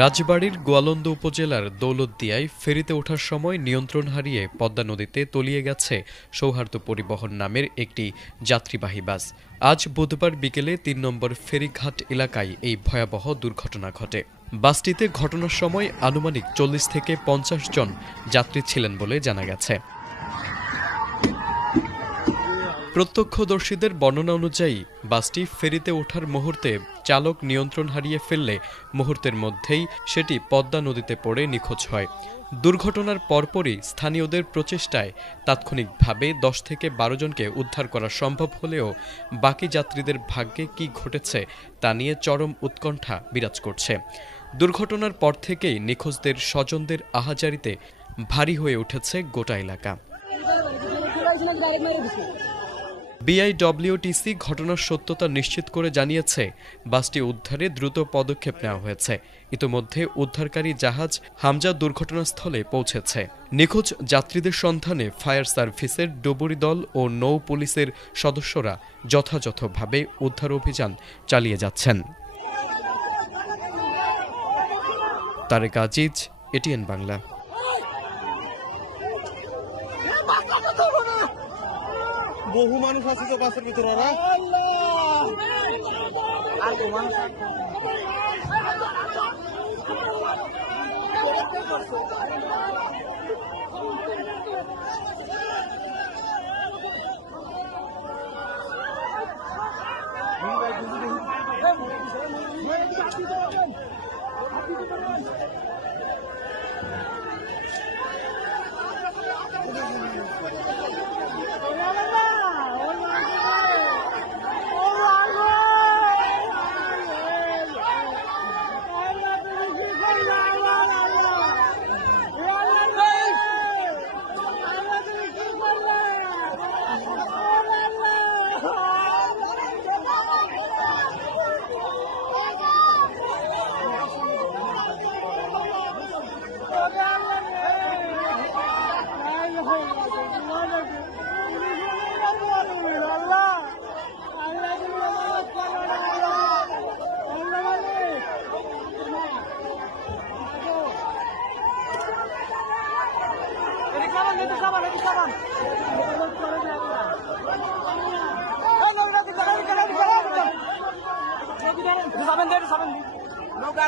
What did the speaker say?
রাজবাড়ীর গোয়ালন্দ উপজেলার দৌলতদিয়ায় ফেরিতে ওঠার সময় নিয়ন্ত্রণ হারিয়ে পদ্মা নদীতে তলিয়ে গেছে সৌহার্দ্য পরিবহন নামের একটি যাত্রীবাহী বাস। আজ বুধবার বিকেলে ৩ নম্বর ফেরিঘাট এলাকায় এই ভয়াবহ দুর্ঘটনা ঘটে। বাসটিতে ঘটনার সময় আনুমানিক ৪০ থেকে ৫০ জন যাত্রী ছিলেন বলে জানা গেছে। প্রত্যক্ষদর্শীদের বর্ণনা অনুযায়ী বাসটি ফেরিতে ওঠার মুহূর্তে চালক নিয়ন্ত্রণ হারিয়ে ফেললে মুহূর্তের মধ্যেই সেটি পদ্মা নদীতে পড়ে নিখোঁজ হয়। দুর্ঘটনার পরপরই স্থানীয়দের প্রচেষ্টায় তাৎক্ষণিকভাবে ১০ থেকে ১২ জনকে উদ্ধার করা সম্ভব হলেও বাকি যাত্রীদের ভাগ্যে কী ঘটেছে তা নিয়ে চরম উৎকণ্ঠা বিরাজ করছে। দুর্ঘটনার পর থেকেই নিখোঁজদের স্বজনদের আহাজারিতে ভারী হয়ে উঠেছে গোটা এলাকা। বিআইডব্লিউটিসি ঘটনার সত্যতা নিশ্চিত করে জানিয়েছে, বাসটি উদ্ধারে দ্রুত পদক্ষেপ নেওয়া হয়েছে। ইতোমধ্যে উদ্ধারকারী জাহাজ হামজা দুর্ঘটনাস্থলে পৌঁছেছে। নিখোঁজ যাত্রীদের সন্ধানে ফায়ার সার্ভিসের ডুবুরি দল ও নৌ পুলিশের সদস্যরা যথাযথভাবে উদ্ধার অভিযান চালিয়ে যাচ্ছেন। তারেক আজিজ, এটিএন বাংলা। বহু মানুষ আছে তো বাসের ভিতরে। নৌকা